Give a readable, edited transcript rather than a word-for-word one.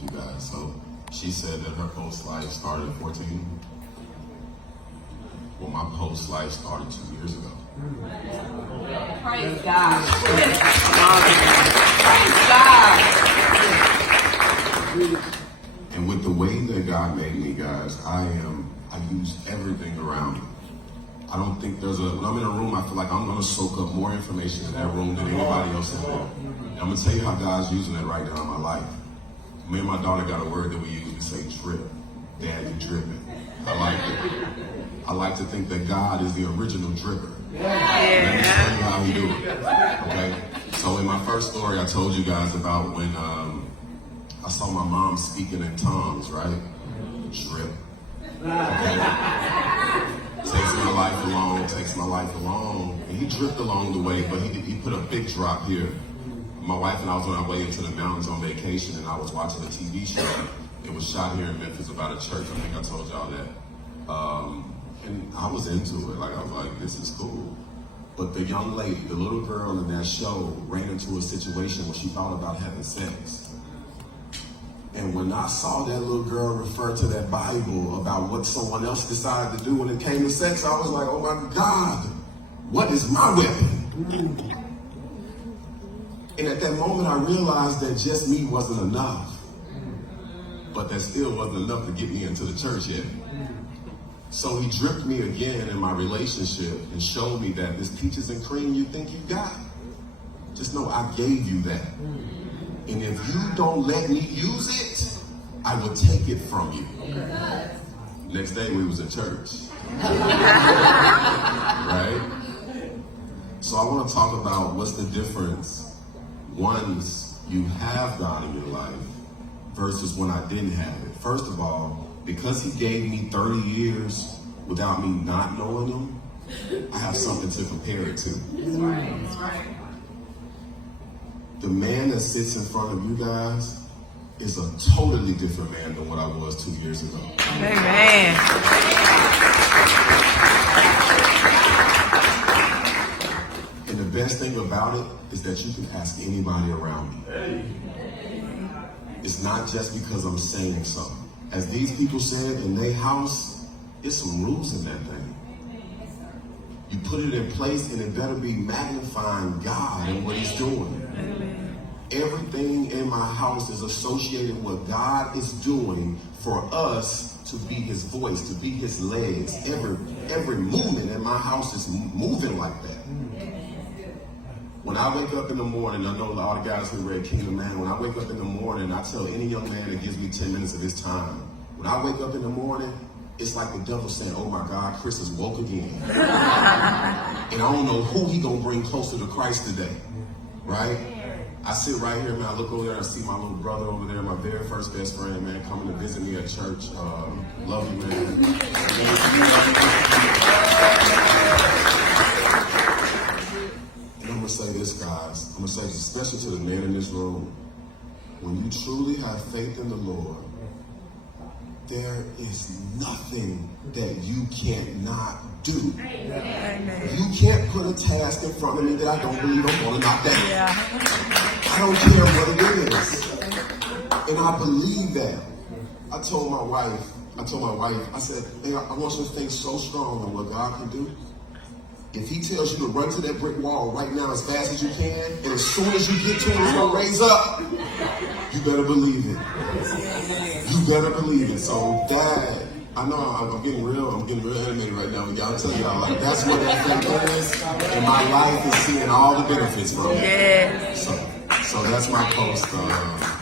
with you guys. So she said that her post-life started at 14. Well, my post-life started 2 years ago. Praise God. Praise God. And with the way that God made me, guys, I use everything around me. I don't think when I'm in a room, I feel like I'm going to soak up more information in that room than anybody else in there. And I'm going to tell you how God's using it right now in my life. Me and my daughter got a word that we use. We say drip. Dad, you dripping. I like it. I like to think that God is the original dripper. Let me show you how he do it. Okay? So in my first story, I told you guys about when I saw my mom speaking in tongues, right? Drip. Okay? Takes my life along. And he dripped along the way, but he put a big drop here. My wife and I was on our way into the mountains on vacation, and I was watching a TV show. It was shot here in Memphis about a church. I think I told y'all that. And I was into it. Like, I was like, this is cool. But the young lady, the little girl in that show, ran into a situation where she thought about having sex. And when I saw that little girl refer to that Bible about what someone else decided to do when it came to sex, I was like, oh my God, what is my weapon? And at that moment, I realized that just me wasn't enough. But that still wasn't enough to get me into the church yet. So he dripped me again in my relationship and showed me that this peaches and cream you think you got, just know I gave you that. And if you don't let me use it, I will take it from you. Next day we was in church. Right? So I want to talk about what's the difference once you have God in your life versus when I didn't have it. First of all, because he gave me 30 years without me not knowing him, I have something to compare it to. That's right. That's right. The man that sits in front of you guys is a totally different man than what I was 2 years ago. Amen. And the best thing about it is that you can ask anybody around me. It's not just because I'm saying something. As these people said in their house, there's some rules in that thing. You put it in place and it better be magnifying God and what he's doing. Everything in my house is associated with what God is doing for us to be his voice, to be his legs. Every movement in my house is moving like that. When I wake up in the morning, I know all the guys who read Kingdom Man, when I wake up in the morning, I tell any young man that gives me 10 minutes of his time, when I wake up in the morning, it's like the devil saying, oh my God, Chris is woke again. And I don't know who he gonna bring closer to Christ today, right? I sit right here, man, I look over there, I see my little brother over there, my very first best friend, man, coming to visit me at church. Love you, man. And I'm gonna say this, guys. I'm gonna say this, especially to the men in this room. When you truly have faith in the Lord, there is nothing that you cannot do. Amen. You can't put a task in front of me that I don't believe I'm going to knock down. Yeah. I don't care what it is. And I believe that. I told my wife, I said, hey, I want you to think so strong on what God can do. If he tells you to run to that brick wall right now as fast as you can, and as soon as you get to it, it's going to raise up, you better believe it. You better believe it. So that, I know I'm getting real animated right now, but y'all tell y'all, like, that's what that thing is, and my life is seeing all the benefits from it. Yeah. So that's my post life.